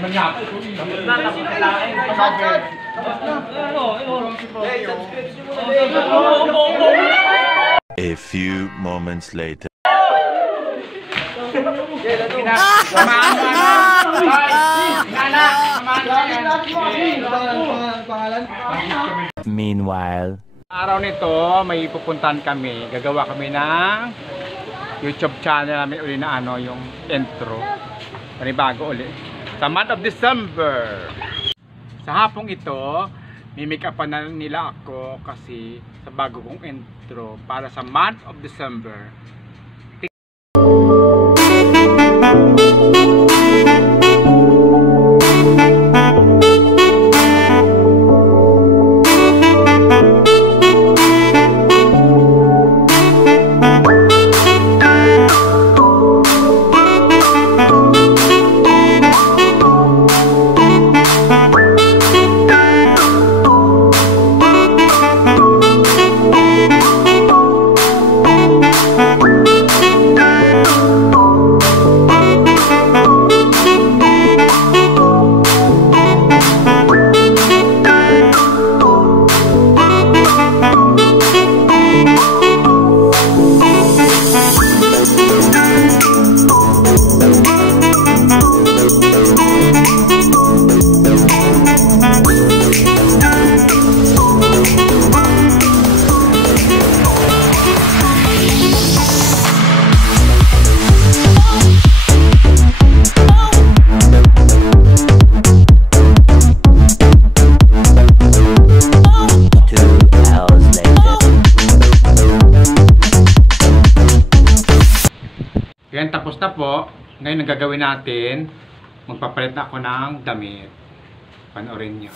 A few moments later. Meanwhile, araw nito may pupuntahan kami. Gagawa kami ng YouTube channel namin uli na yung intro. Panibago uli. Sa month of December. Sa hapong ito, mimake up na nila ako kasi sa bago kong intro para sa month of December. Yan, tapos na po. Ngayon ang gagawin natin, magpapalit na ako ng damit. Panoorin nyo.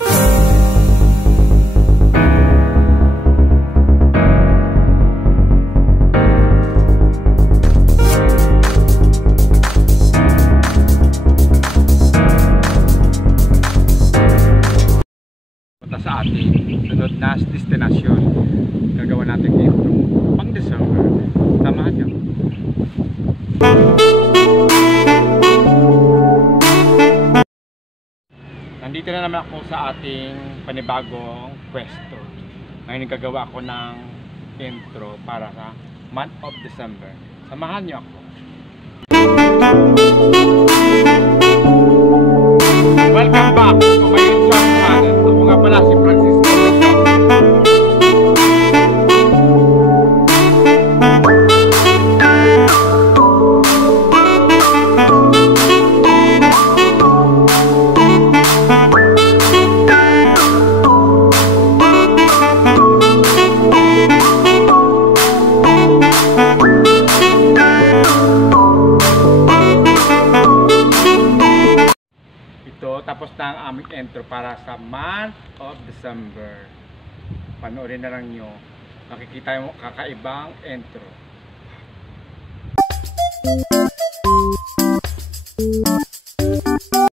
Punta sa ating sunod na destinasyon. Gagawa natin dito pang December. Samahan nyo. Nandito na naman ako sa ating panibagong pwesto. Ngayon gagawa ako ng intro para sa month of December. Samahan niyo ako. Welcome back to my YouTube channel. Ako nga pala si Francisco. Tapos na ang aming intro para sa month of December. Panoorin na lang nyo. Makikita yung kakaibang intro.